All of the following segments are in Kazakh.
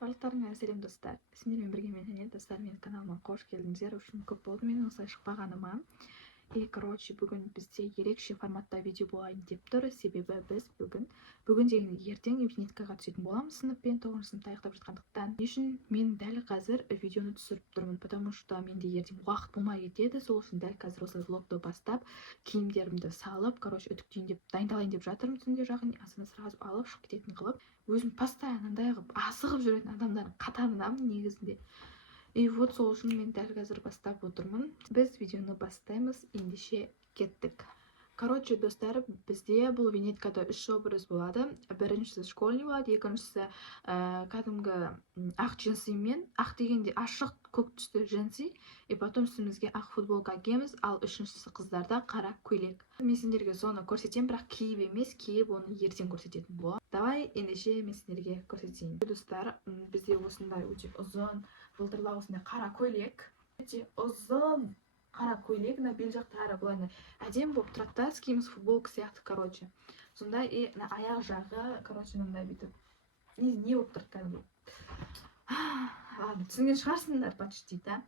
Барлықтарыңа сәлем достар. Сіздермен бірге мен достар, менің каналыма қош келдіңіздер. Үшін көп болды менің осылай шықпағаныма. Бүгін бізде ерекше форматта видео болайын деп тұр. Себебі біз бүгін деген ертең визиткаға түсетін боламыз сыныппен, 9 сыныпта аяқтап жатқандықтан. Не үшін мен дәл қазір видеоны түсіріп тұрмын, потому что менде ертең уақыт болмай кетеді. Сол үшін дәл қазір осылай влогты бастап, киімдерімді салып, үтіктейін деп дайындалайын деп жатырмын. Түнде жақын асыны сразу алып шығып кететін қылып, өзім постоянно андай қылып асығып жүретін адамдардың қатарынамын негізінде. И вот сол үшін мен дәл қазір бастап отырмын. Біз видеоны бастаймыз, ендеше кеттік. Достар, бізде бұл винеткада 3 образ болады. Біріншісі школьный болады, екіншісі кәдімгі ақ джинсимен, ақ дегенде ашық көк түсті джинси, и потом үстімізге ақ футболка киеміз, ал үшіншісі қыздарда қара көйлек. Мен сендерге соны көрсетемін, бірақ киіп емес, киіп оны ертең көрсететін боламын. Давай, ендеше мен сендерге көрсетейін. Достар, бізде осындай өте ұзын, жылтырлау осындай қара көйлек. Өте ұзын қара көйлек, бел жақтары былай әдемі болып тұрады да, скимс футболка сияқты, сондай. И аяқ жағы, мындай бүйтіп не болып тұрады кәдімгі. Ладно, түсінген шығарсыңдар почти, да.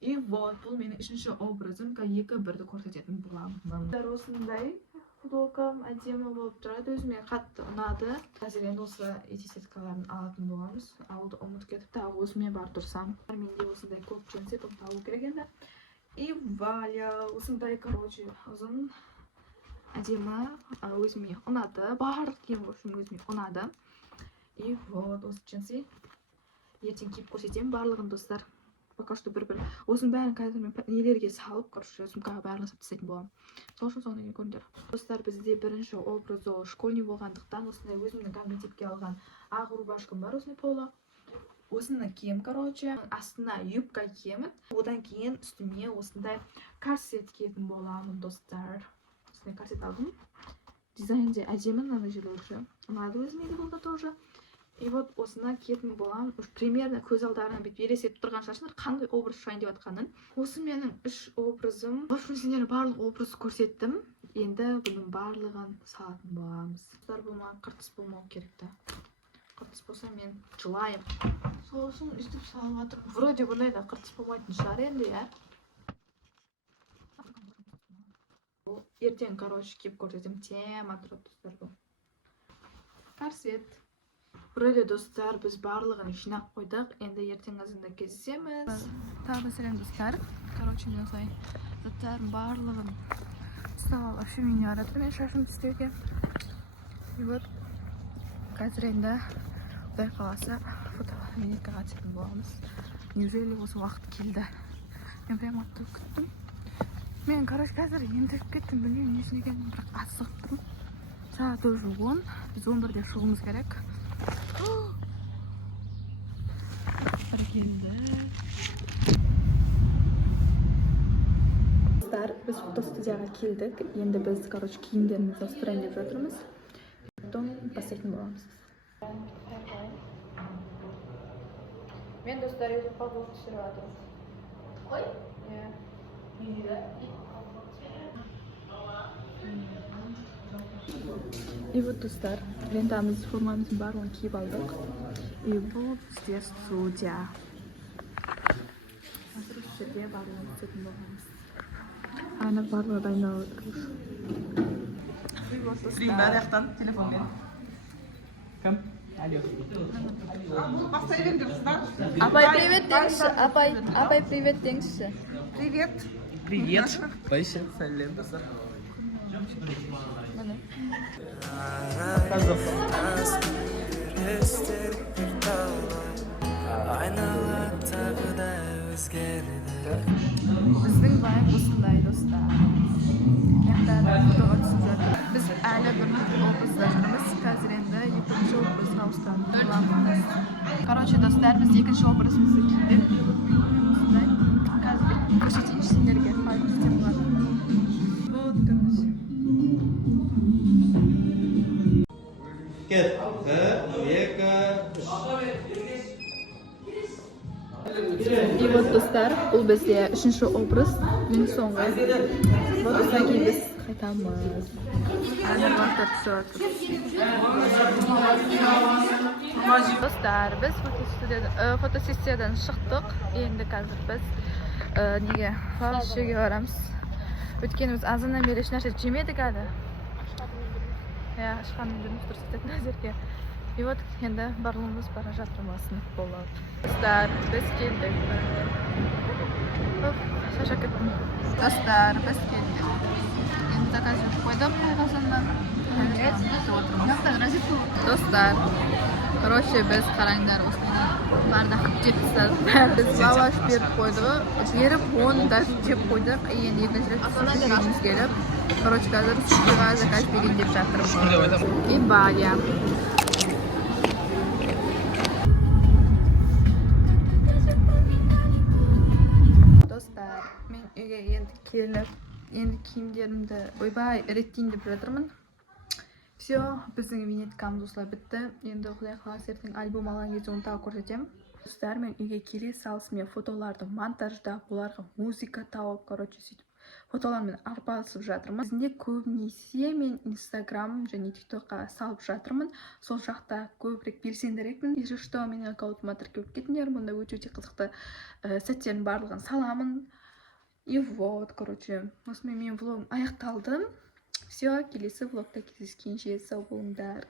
И вот, бұл менің үшінші образым, екі бірді көрсететін боламын. Осындай футболкам әдемі болып тұрады, өзіме қатты ұнады. Қазір енді осы этикеткаларын алатын боламыз. Алуды ұмытып кетіп, тағы өзіме бар тұрсам. Менде осындай көк джинсы алу керек енді. И Валя, осындай, ұзын, әдемі, өзіме ұнады. Барлық киім өзіме ұнады. И вот, осы джинсы ертең киіп көрсетемін барлығын, достар. Пока что бір-бір. Осының бәрін қазір нелерге салып, сумкаға барлығын сап тастайтын боламын. Сол үшін соны көріңдер. Достар, бізде бірінші образ ол школьный болғандықтан, осындай өзімнің мектепке алған ақ рубашкам бар, осындай поло. Осыны кием, астына юбка киемін. Одан кейін үстіме осындай корсет киетін боламын, достар. Осындай корсет алдым. Дизайнде әдемі, мына жерлері. Ұнады өзіме де болды тоже. И вот осына киетін боламын. Примерно көз алдарынан бүйтіп елестетіп тұрған шығарсыңдар, қандай образ шығайын деп жатқанын. Осы менің 3 образым. Осы сендерге барлық образ көрсеттім. Енді бұның барлығын салатын боламыз. Достар, бұл маған қыртыс болмау керек та. Қыртыс болса мен жылайым. Сосын үстіп салып жатырмын. Вроде бұндай да қыртыс болмайтын шығар енді, я. Ертең, киіп көрсетем. Тема тұрады, достар, бұл. Корсет. Вроде, достар, біз барлығын жинап қойдық. Енді ертең азында кездесеміз. Тағы сәлем, достар. Мен осылай заттардың барлығын ұстап алып, вообще мені аратты мен шашымды істеуге. И вот қазір енді құдай қаласа фотовинеткаға түсетін боламыз. Неужели осы уақыт келді? Мен прям аттып күттім. Мен қазір ентігіп кеттім, білмеймін несін екенін, бірақ асығып тұрмын. Сағат уже 10, біз 11-де шығуымыз керек. Келді. Біз фотостудияға келдік. Енді біз, киімдерімізді ауыстырайын деп жатырмыз. Потом бастайтын боламыз. Мен, достар, ютубқа блог түсіріп жатырмын. Ой? Иә. И вот, достар, лентамыз, формамыздың барлығын киіп алдық. И бұл бізде студия. Қазір осы жерге барлығын түсетін боламыз. Ана барлығы дайындалып отыр. Стрим бәрі аяқтан телефонмен. Кім? Бастай беріңдерсіздер. Апай, привет деңізші. Апай, привет деңізші. Привет. Привет. Байшы. Сәлем, достар. Міне. Біздің байып осындай, достар. Фотоға түсіп жатыр. Біз әлі бір образда жүрміз. Қазір енді екінші образға ауыстыратын боламыз. Достар, біз екінші образымызды кидік. Осындай. Қазір көрсетейінші сендерге. Көрсетем бар. Кет. Екі. И вот, достар, бұл бізде үшінші образ. Ең соңғы. Вот осылай кейін біз қайтамыз. Әзір уақыт түсіп достар, біз фотосессиядан шықтық. Енді қазір біз неге фарш жеуге барамыз. Өйткені біз азаннан бері ешнәрсе жемедік әлі. Иә, ешқандай жүрміз дұрыс айтатын әзірге. И вот енді барлығымыз бара жатырмыз болып. Достар, біз келдік. Шашақ кеттім. Достар, біз келдік. Енді заказ жүріп қойдық қайғасынан. Достар, короче, біз қараңдар осыны бардақ жеп тастадық. Біз лаваш беріп қойдық. Жіберіп, оны даже жеп қойдық. Енді екінші рет жегіміз келіп. Короче, қазір сушиға заказ берейін деп жатырмыз. И Бая. Достар, мен үйге енді келіп, енді киімдерімді ойбай реттейін деп жатырмын. Все, біздің винеткамыз осылай бітті. Енді құдай қаласа ертең альбом алған кезде оны тағы көрсетемін. Достар, мен үйге келе салысымен фотоларды монтаждап, оларға музыка тауып, короче, сөйтіп фотолармен арпалысып жатырмын. Бізде көбінесе мен Инстаграм және ТикТокқа салып жатырмын. Сол жақта көбірек белсендірекпін. Если что, менің аккаунтыма тіркеліп кетіңдер. Мұнда өте қызықты сәттердің барлығын саламын. И вот, короче, осымен менің влогым аяқталды. Все, келесі влогта кездескенше сау болыңдар.